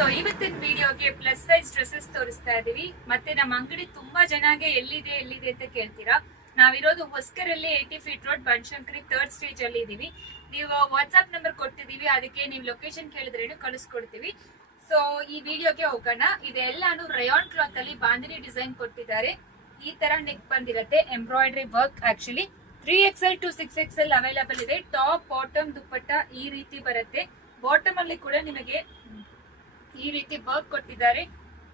So ಇವತ್ತಿನ ವಿಡಿಯೋಗೆ plus size dresses ತೋರಿಸ್ತಾ ಇದೀವಿ. ಮತ್ತೆ ನಮ್ಮ ಅಂಗಡಿ ತುಂಬಾ ಜನಗೆ ಎಲ್ಲಿದೆ ಅಂತ ಕೇಳ್ತೀರಾ. ನಾವಿರೋದು ಹೊಸಕರಲ್ಲಿ 80 feet road Banashankari 3rd stage ಅಲ್ಲಿ ಇದೀವಿ. ನೀವು ವಾಟ್ಸ್ಆಪ್ ನಂಬರ್ ಕೊಟ್ಟಿದೀವಿ, ಅದಕ್ಕೆ ನೀವು ಲೊಕೇಶನ್ ಕೇಳಿದ್ರೇನು ಕಳಿಸ್ಕೊಡ್ತೀವಿ. ಸೊ ಈ ವಿಡಿಯೋಗೆ ಹೋಗೋಣ. ಇದೆಲ್ಲಾನು ರಯಾನ್ ಕ್ಲಾತ್ ಅಲ್ಲಿ ಬಾಂದಿನಿ ಡಿಸೈನ್ ಕೊಟ್ಟಿದ್ದಾರೆ. ಈ ತರ ನೆಕ್ ಬಂದಿರುತ್ತೆ, embroidery work. Actually 3XL to 6XL available ಇದೆ. ಟಾಪ್ ಬಾಟಮ್ ದುಪ್ಪಟ್ಟ ಈ ರೀತಿ ಬರುತ್ತೆ. ಬಾಟಮ್ ಅಲ್ಲಿ ಕೂಡ ನಿಮಗೆ ಈ ರೀತಿ ವರ್ಕ್ ಕೊಟ್ಟಿದ್ದಾರೆ.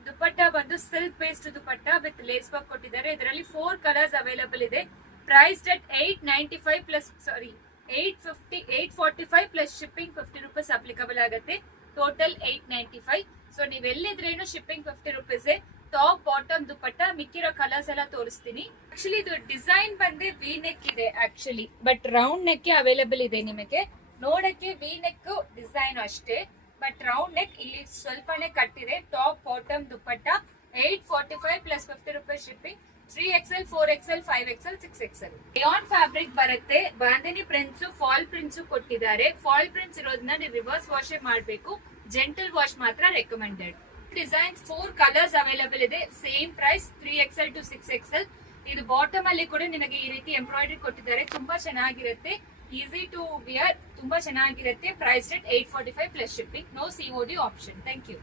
ದುಪ್ಪಟ್ಟ ಬಂದು silk based dupatta with lace work ಕೊಟ್ಟಿದ್ದಾರೆ. ಇದರಲ್ಲಿ 4 ಕಲರ್ಸ್ ಅವೈಲಬಲ್ ಇದೆ. Price at 895 plus 845 plus shipping 50 rupees applicable ಆಗುತ್ತೆ. ಟೋಟಲ್ 895. ಸೊ ನೀವ್ ಎಲ್ಲಿದ್ರೇನು shipping 50 rupees. Top bottom dupatta, ಮಿಕ್ಕಿರೋ ಕಲರ್ಸ್ ಎಲ್ಲ ತೋರಿಸ್ತೀನಿ. ಆಕ್ಚುಲಿ ಇದು ಡಿಸೈನ್ ಬಂದು ವಿ ನೆಕ್ ಇದೆ actually, but round neck available ಇದೆ. ನಿಮಗೆ ನೋಡಕ್ಕೆ ವಿ ನೆಕ್ ಡಿಸೈನ್ ಅಷ್ಟೇ, ಬಟ್ ರೌಂಡ್ ನೆಕ್ ಇಲ್ಲಿ ಸ್ವಲ್ಪನೇ ಕಟ್ಟಿದೆ. ಟಾಪ್ ಬಾಟಮ್ ದುಪ್ಪಟ್ಟ 845 plus 50 rupees shipping. 3XL 4XL 5XL 6XL rayon fabric ಬರುತ್ತೆ. ಬಾಂದಿನಿ ಪ್ರಿಂಟ್ಸ್, ಫಾಲ್ ಪ್ರಿಂಟ್ಸ್ ಕೊಟ್ಟಿದ್ದಾರೆ. ಫಾಲ್ ಪ್ರಿಂಟ್ಸ್ ಇರೋದನ್ನ ನೀವು ರಿವರ್ಸ್ ವಾಶ್ ಮಾಡಬೇಕು. ಜೆಂಟಲ್ ವಾಶ್ ಮಾತ್ರ ರೆಕಮೆಂಡೆಡ್. ಡಿಸೈನ್ಸ್ 4 ಕಲರ್ಸ್ ಅವೈಲಬಲ್ ಇದೆ. Same price 3XL to 6XL. ಇದು ಬಾಟಮ್ ಅಲ್ಲಿ ಕೂಡ ನಿಮಗೆ ಈ ರೀತಿ ಎಂಬ್ರಾಯ್ಡರಿ ಕೊಟ್ಟಿದ್ದಾರೆ. ತುಂಬಾ ಚೆನ್ನಾಗಿರುತ್ತೆ, ಈಸಿ ಟು ವಿಯರ್, ತುಂಬಾ ಚೆನ್ನಾಗಿರುತ್ತೆ. Price rate 845 plus shipping. No COD option. Thank you.